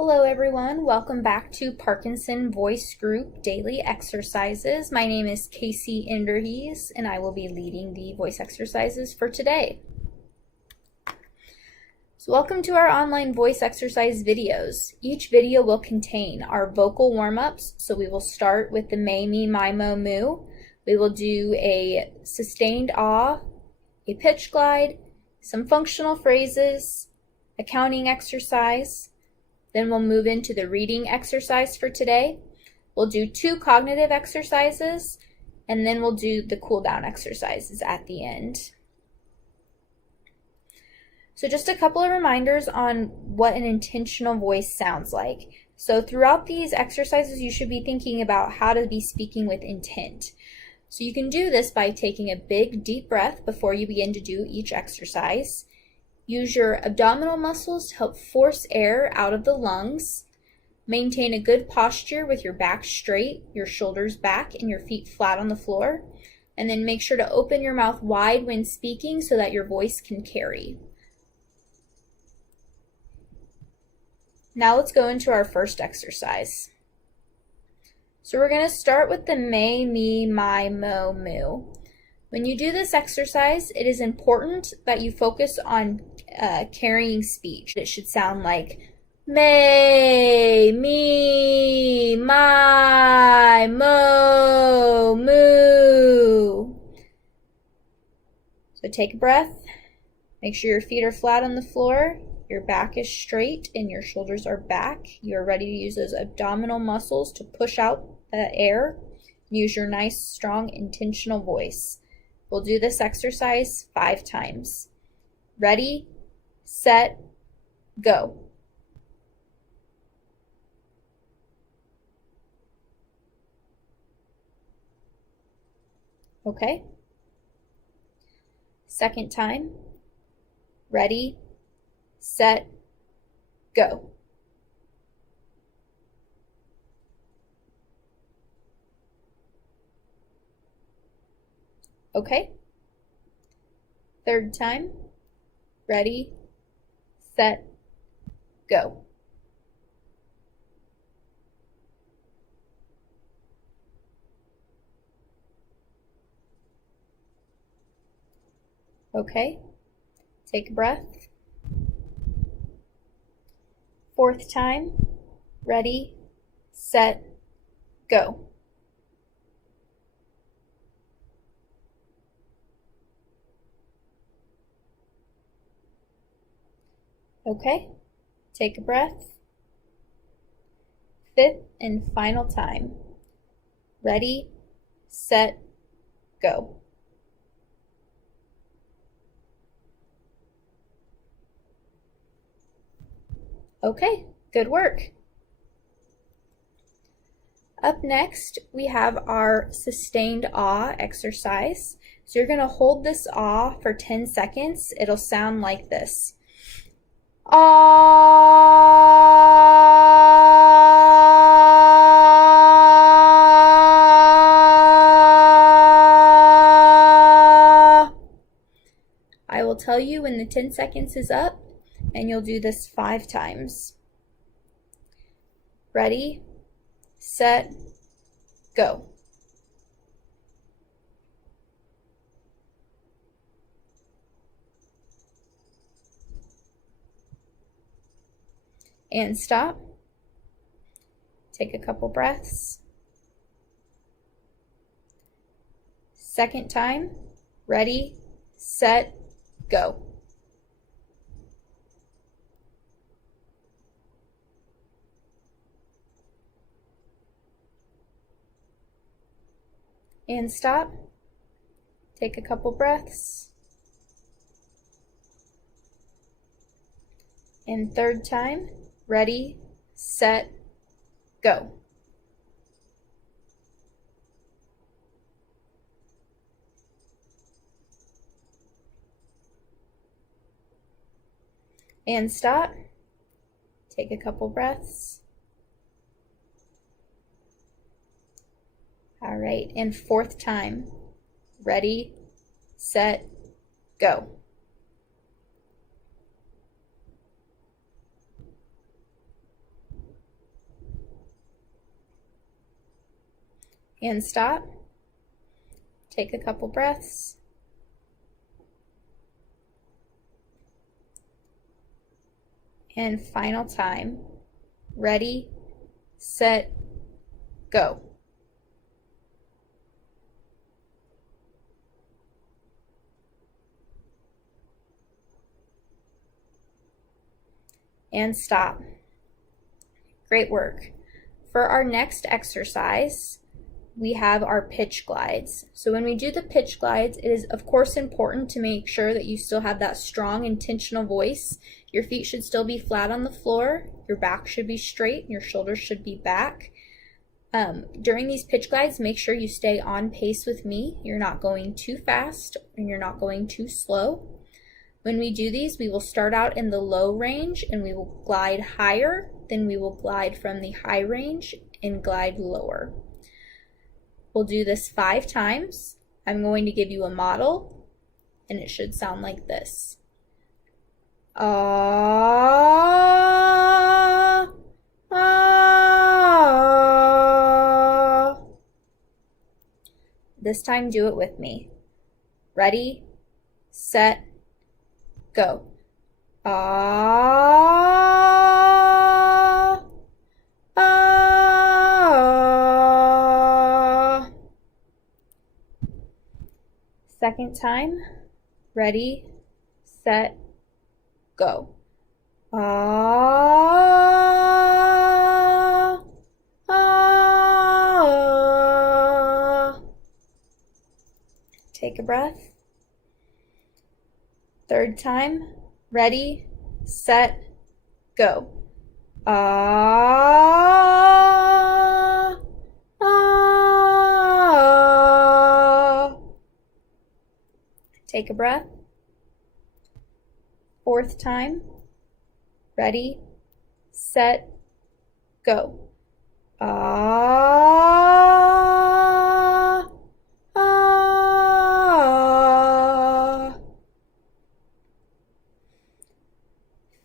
Hello everyone, welcome back to Parkinson Voice Group Daily Exercises. My name is Casey Inderhees and I will be leading the voice exercises for today. So welcome to our online voice exercise videos. Each video will contain our vocal warm-ups, so we will start with the mamie, my, mo, moo. We will do a sustained ah, a pitch glide, some functional phrases, a counting exercise. Then we'll move into the reading exercise for today. We'll do 2 cognitive exercises, and then we'll do the cool down exercises at the end. So just a couple of reminders on what an intentional voice sounds like. So throughout these exercises, you should be thinking about how to be speaking with intent. So you can do this by taking a big, deep breath before you begin to do each exercise. Use your abdominal muscles to help force air out of the lungs. Maintain a good posture with your back straight, your shoulders back, and your feet flat on the floor. And then make sure to open your mouth wide when speaking so that your voice can carry. Now let's go into our first exercise. So we're going to start with the may, me, my, mo, moo. When you do this exercise, it is important that you focus on carrying speech. It should sound like may, me, my, mo, moo. So take a breath. Make sure your feet are flat on the floor. Your back is straight and your shoulders are back. You're ready to use those abdominal muscles to push out the air. Use your nice, strong, intentional voice. We'll do this exercise 5 times. Ready, set, go. Okay. Second time. Ready, set, go. Okay. Third time. Ready, set, go. Okay. Take a breath. Fourth time. Ready, set, go. Okay, take a breath. Fifth and final time. Ready, set, go. Okay, good work. Up next, we have our sustained ah exercise. So you're going to hold this ah for 10 seconds. It'll sound like this. Ah. I will tell you when the 10 seconds is up, and you'll do this 5 times. Ready, set, go. And stop. Take a couple breaths. Second time. Ready, set, go. And stop. Take a couple breaths. And third time. Ready, set, go. And stop. Take a couple breaths. All right, and fourth time. Ready, set, go. And stop. Take a couple breaths. And final time. Ready, set, go. And stop. Great work. For our next exercise, we have our pitch glides. So when we do the pitch glides, it is of course important to make sure that you still have that strong intentional voice. Your feet should still be flat on the floor, your back should be straight, and your shoulders should be back. During these pitch glides, make sure you stay on pace with me. You're not going too fast and you're not going too slow. When we do these, we will start out in the low range and we will glide higher, then we will glide from the high range and glide lower. We'll do this 5 times. I'm going to give you a model and it should sound like this. Ah, ah. This time do it with me. Ready, set, go. Ah, ah. Second time. Ready, set, go. Ah, ah. Take a breath. Third time. Ready, set, go. Ah, ah. Take a breath. Fourth time. Ready, set, go. Ah, ah.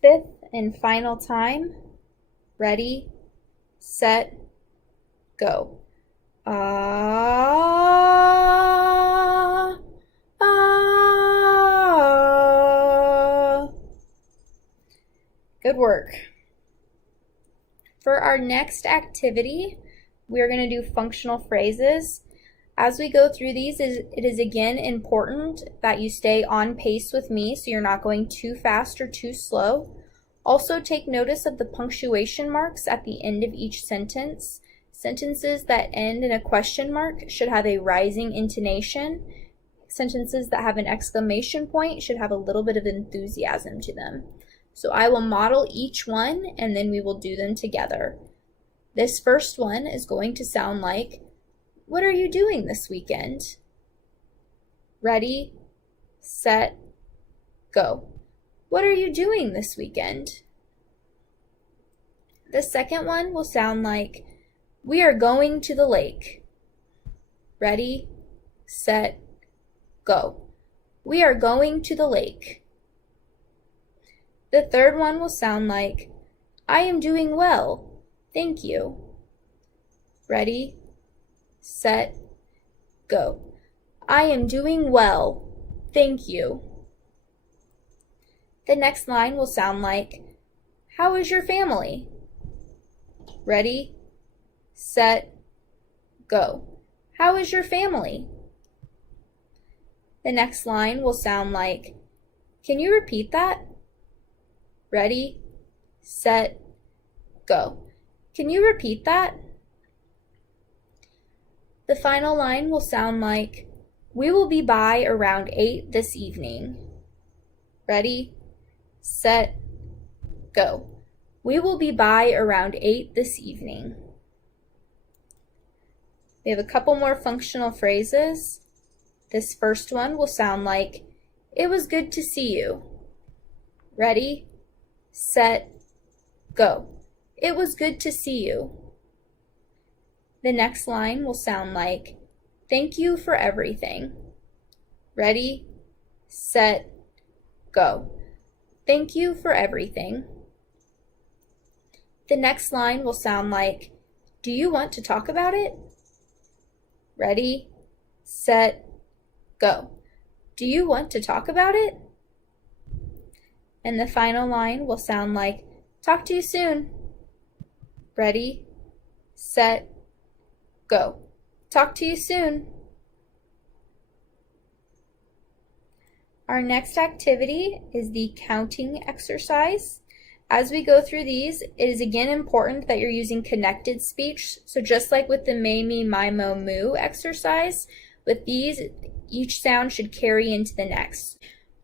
Fifth and final time. Ready, set, go. Ah, ah. Good work. For our next activity, we're going to do functional phrases. As we go through these, it is again important that you stay on pace with me so you're not going too fast or too slow. Also take notice of the punctuation marks at the end of each sentence. Sentences that end in a question mark should have a rising intonation. Sentences that have an exclamation point should have a little bit of enthusiasm to them. So I will model each one and then we will do them together. This first one is going to sound like, what are you doing this weekend? Ready, set, go. What are you doing this weekend? The second one will sound like, we are going to the lake. Ready, set, go. We are going to the lake. The third one will sound like, I am doing well, thank you. Ready, set, go. I am doing well, thank you. The next line will sound like, how is your family? Ready, set, go. How is your family? The next line will sound like, can you repeat that? Ready, set, go. Can you repeat that? The final line will sound like, we will be by around 8 this evening. Ready, set, go. We will be by around 8 this evening. We have a couple more functional phrases. This first one will sound like, it was good to see you. Ready, set, go. It was good to see you. The next line will sound like, thank you for everything. Ready, set, go. Thank you for everything. The next line will sound like, do you want to talk about it? Ready, set, go. Do you want to talk about it? And the final line will sound like, talk to you soon. Ready, set, go. Talk to you soon. Our next activity is the counting exercise. As we go through these, it is again important that you're using connected speech. So just like with the mamie, mimo, moo exercise, with these, each sound should carry into the next.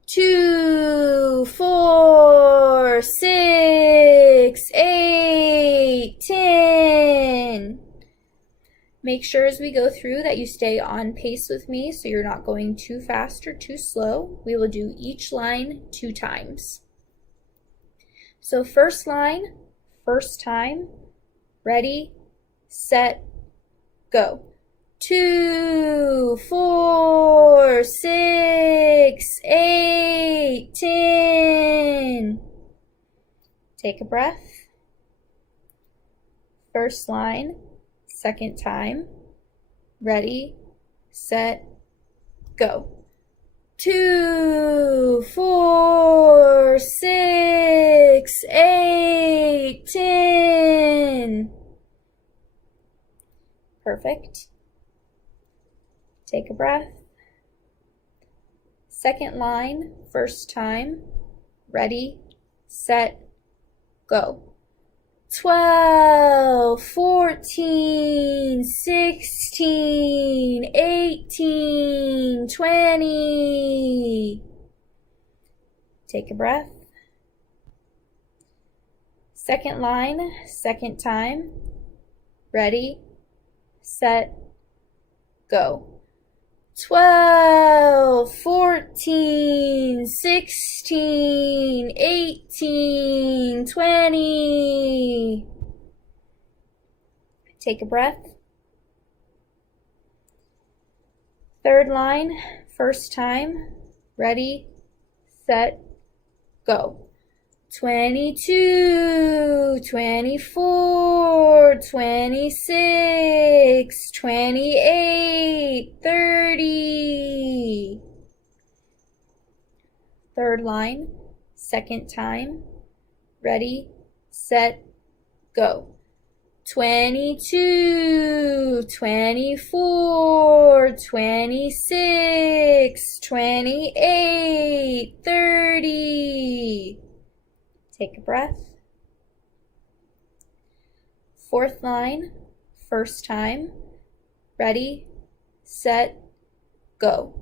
2, 4, 6, 8, 10. Make sure as we go through that you stay on pace with me so you're not going too fast or too slow. We will do each line 2 times. So first line, first time, ready, set, go. 2, 4, 6, 8, 10. Take a breath. First line, second time, ready, set, go. 2, 4, 6, 8, 10. Perfect. Take a breath. Second line, first time, ready, set, go. 12, 14, 16, 18, 20. Take a breath. Second line, second time, ready, set, go. 12, 14, 16, 18, 20. Take a breath. Third line, first time, ready, set, go. 22, 24, 26, 28, 30. Third line, second time, ready, set, go. 22, 24, 26, 28, 30. Take a breath. Fourth line, first time, ready, set, go.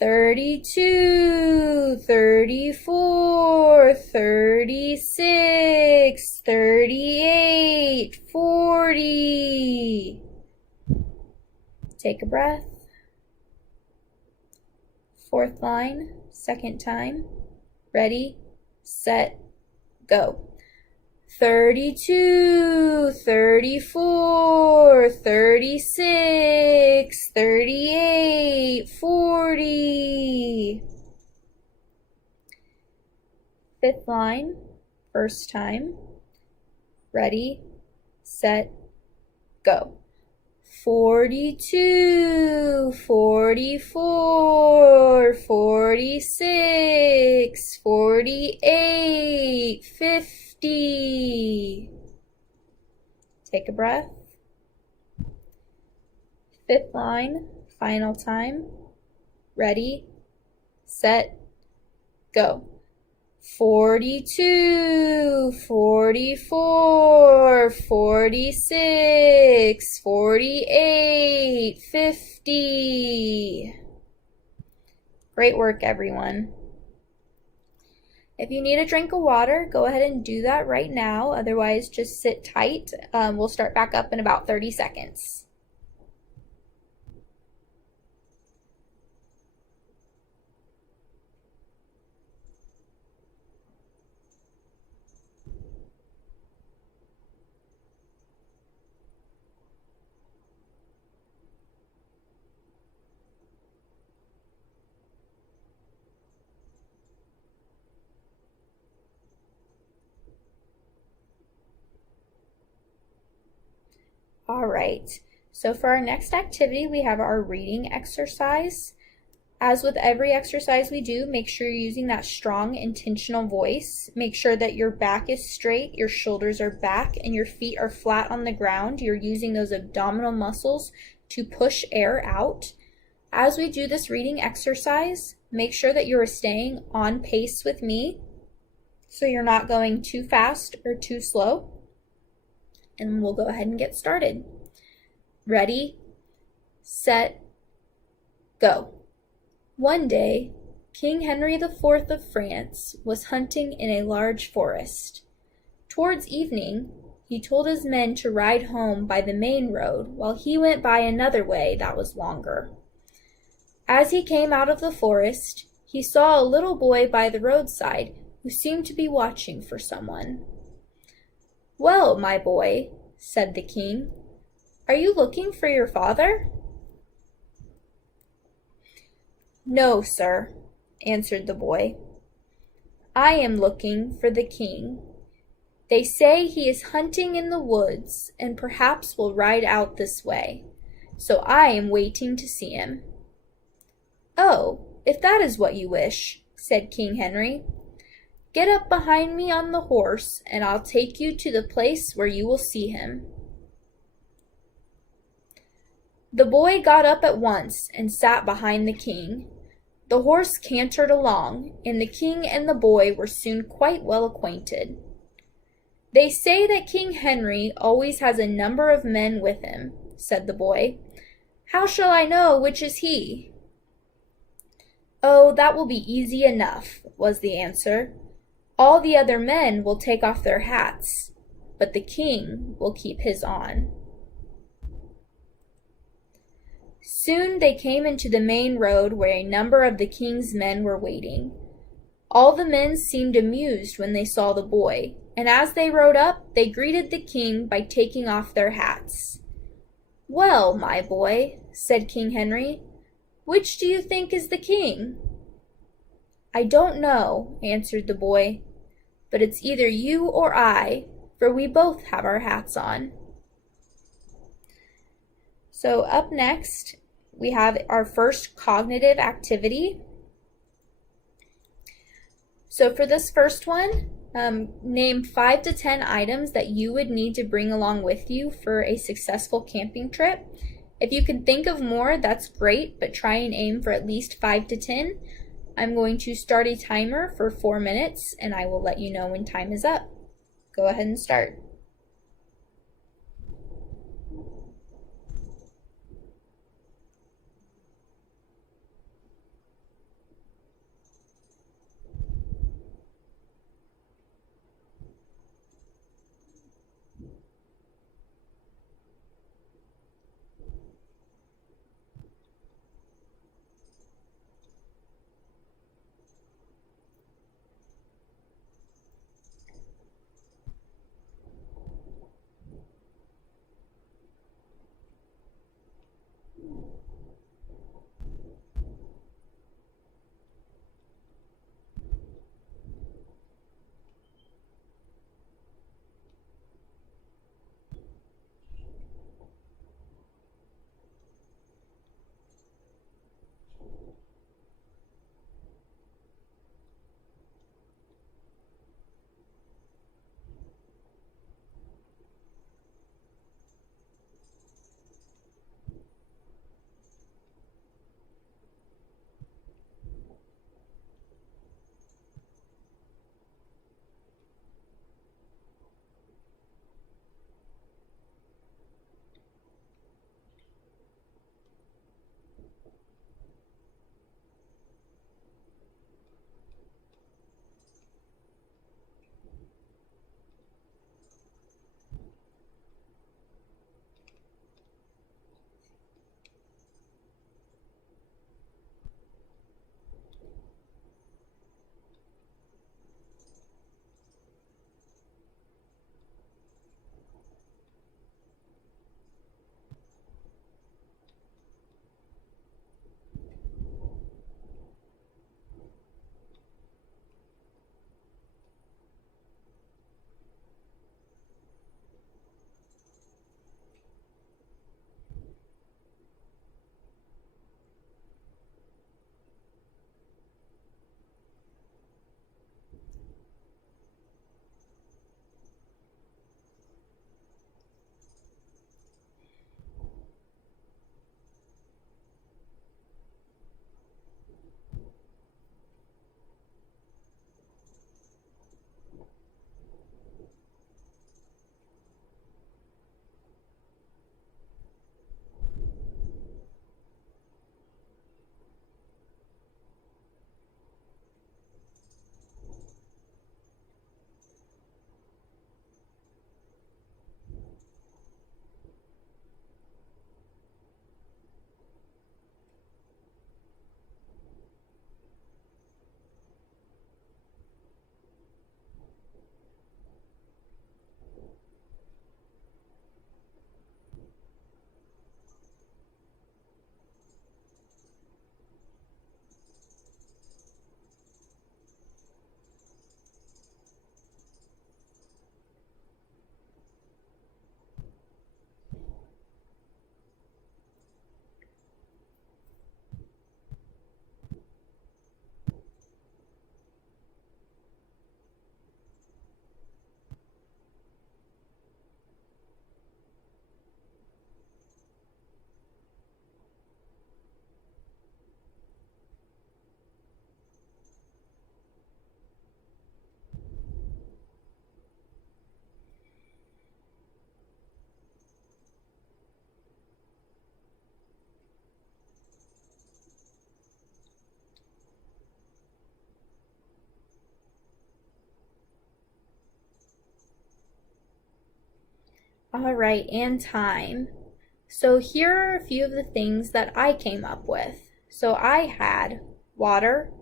32, 34, 36, 38, 40. Take a breath. Fourth line, second time, ready, set, go. 32, 34, 36, 38, 40. Fifth line, first time, ready, set, go. 42, 44, 46, 48, 50. Take a breath. Fifth line, final time, ready, set, go. 42, 44, 46, 48, 50. Great work, everyone. If you need a drink of water, go ahead and do that right now. Otherwise, just sit tight. We'll start back up in about 30 seconds. All right, So for our next activity, we have our reading exercise. As with every exercise we do, make sure you're using that strong, intentional voice. Make sure that your back is straight, your shoulders are back, and your feet are flat on the ground. You're using those abdominal muscles to push air out. As we do this reading exercise, make sure that you're staying on pace with me, so you're not going too fast or too slow. And we'll go ahead and get started. Ready, set, go. One day, King Henry IV of France was hunting in a large forest. Towards evening, he told his men to ride home by the main road while he went by another way that was longer. As he came out of the forest, he saw a little boy by the roadside who seemed to be watching for someone. "Well, my boy," said the king, "are you looking for your father?" "No, sir," answered the boy. "I am looking for the king. They say he is hunting in the woods and perhaps will ride out this way, so I am waiting to see him." "Oh, if that is what you wish," said King Henry, "get up behind me on the horse and I'll take you to the place where you will see him." The boy got up at once and sat behind the king. The horse cantered along, and the king and the boy were soon quite well acquainted. "They say that King Henry always has a number of men with him," said the boy. "How shall I know which is he?" "Oh, that will be easy enough," was the answer. "All the other men will take off their hats, but the king will keep his on." Soon they came into the main road where a number of the king's men were waiting. All the men seemed amused when they saw the boy, and as they rode up, they greeted the king by taking off their hats. "Well, my boy," said King Henry, "which do you think is the king?" "I don't know," answered the boy, "but it's either you or I, for we both have our hats on." So up next, we have our first cognitive activity. So for this first one, name 5 to 10 items that you would need to bring along with you for a successful camping trip. If you can think of more, that's great, but try and aim for at least 5 to 10. I'm going to start a timer for 4 minutes, and I will let you know when time is up. Go ahead and start. All right, and time. So here are a few of the things that I came up with. So I had water,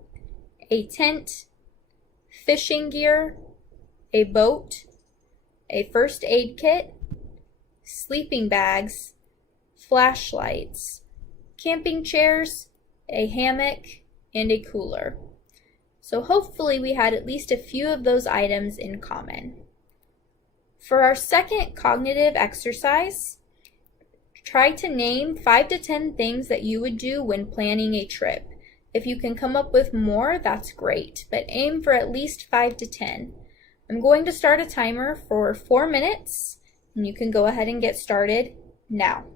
a tent, fishing gear, a boat, a first aid kit, sleeping bags, flashlights, camping chairs, a hammock, and a cooler. So hopefully we had at least a few of those items in common. For our second cognitive exercise, try to name 5 to 10 things that you would do when planning a trip. If you can come up with more, that's great, but aim for at least 5 to 10. I'm going to start a timer for 4 minutes, and you can go ahead and get started now.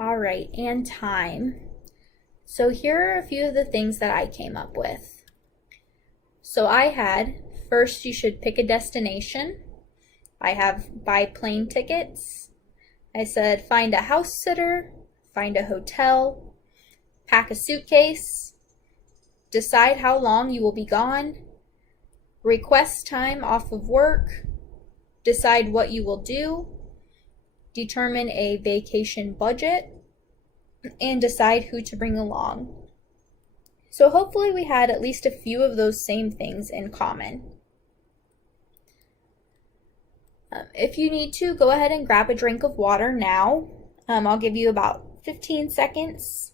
All right, and time. So here are a few of the things that I came up with. So I had, first you should pick a destination. I have buy plane tickets. I said find a house sitter, find a hotel, pack a suitcase, decide how long you will be gone, request time off of work, decide what you will do, determine a vacation budget, and decide who to bring along. So hopefully we had at least a few of those same things in common. If you need to, go ahead and grab a drink of water now. I'll give you about 15 seconds.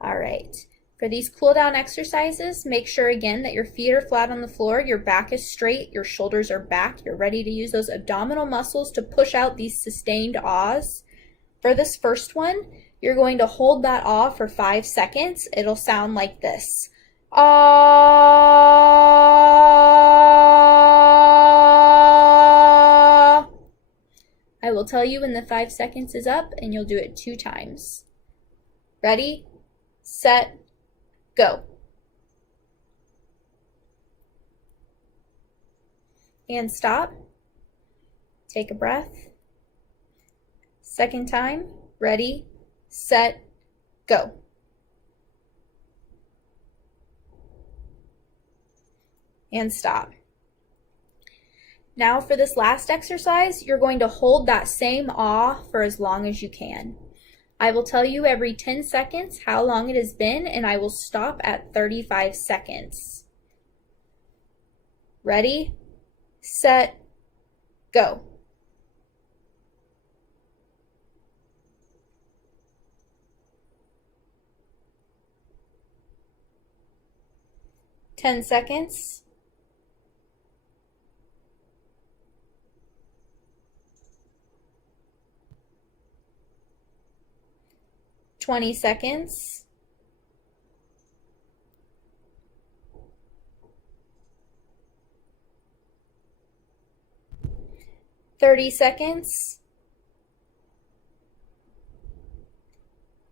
All right. For these cool down exercises, make sure again that your feet are flat on the floor, your back is straight, your shoulders are back. You're ready to use those abdominal muscles to push out these sustained ahs. For this first one, you're going to hold that ah for 5 seconds. It'll sound like this. Ah. I will tell you when the 5 seconds is up, and you'll do it 2 times. Ready, set, go. And stop. Take a breath. Second time. Ready, set, go. And stop. Now for this last exercise, you're going to hold that same ah for as long as you can. I will tell you every 10 seconds how long it has been, and I will stop at 35 seconds. Ready, set, go. Ten seconds. 20 seconds. 30 seconds.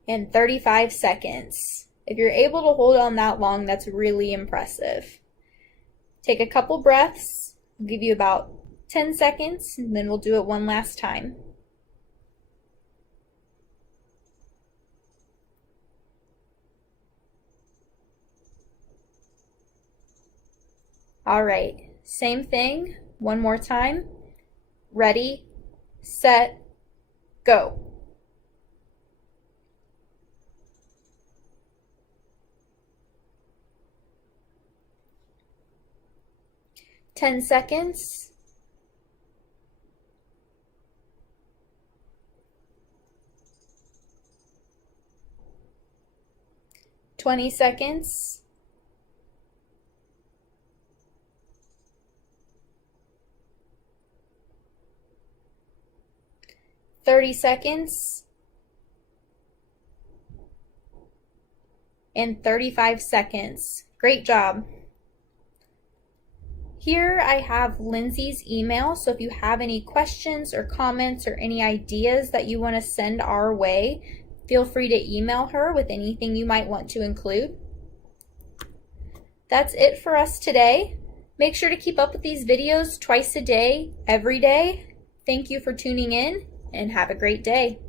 And 35 seconds. If you're able to hold on that long, that's really impressive. Take a couple breaths. I'll give you about 10 seconds, and then we'll do it one last time. All right, same thing, one more time. Ready, set, go. Ten seconds. 20 seconds. 30 seconds. And 35 seconds. Great job. Here I have Lindsay's email, so if you have any questions or comments or any ideas that you want to send our way, feel free to email her with anything you might want to include. That's it for us today. Make sure to keep up with these videos twice a day, every day. Thank you for tuning in, and have a great day.